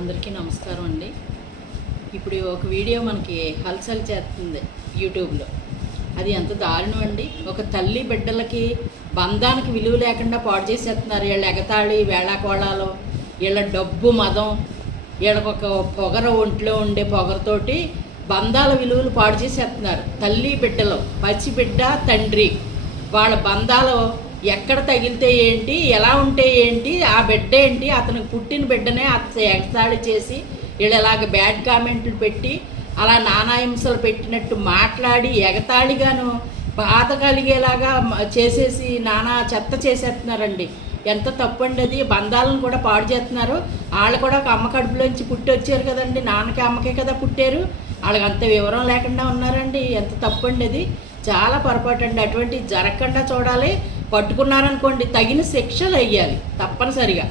అందరికీ నమస్కారం అండి. ఇప్పుడు ఒక వీడియో మనకి హల్చల్ చేస్తుంది యూట్యూబ్లో. అది ఎంత దారుణం అండి. ఒక తల్లి బిడ్డలకి బంధానికి విలువ లేకుండా పాడు చేసేస్తున్నారు. వీళ్ళ ఎగతాళి వేళాకోళాలు, వీళ్ళ డబ్బు మదం, వీళ్ళకొక పొగర ఒంట్లో ఉండే పొగరతోటి బంధాల విలువలు పాడు చేసేస్తున్నారు. తల్లి బిడ్డలు, పసి బిడ్డ తండ్రి, వాళ్ళ బంధాలు ఎక్కడ తగిలితే ఏంటి, ఎలా ఉంటే ఏంటి, ఆ బిడ్డ ఏంటి, అతనికి పుట్టిన బిడ్డనే అతను ఎగతాళి చేసి వీళ్ళు ఇలాగ బ్యాడ్ కామెంట్లు పెట్టి అలా నానాహింసలు పెట్టినట్టు మాట్లాడి ఎగతాళిగాను బాధ కలిగేలాగా చేసేసి నానా చెత్త చేసేస్తున్నారండి. ఎంత తప్పండి అది. బంధాలను కూడా పాడు చేస్తున్నారు. వాళ్ళు కూడా ఒక అమ్మ కడుపులోంచి పుట్టి వచ్చారు కదండి, నాన్నకి అమ్మకే కదా పుట్టారు. వాళ్ళకి అంత వివరం లేకుండా ఉన్నారండి. ఎంత తప్పండి అది. చాలా పొరపాటు అండి. అటువంటివి జరగకుండా చూడాలి. పట్టుకున్నారనుకోండి తగిన శిక్షలు వేయాలి తప్పనిసరిగా.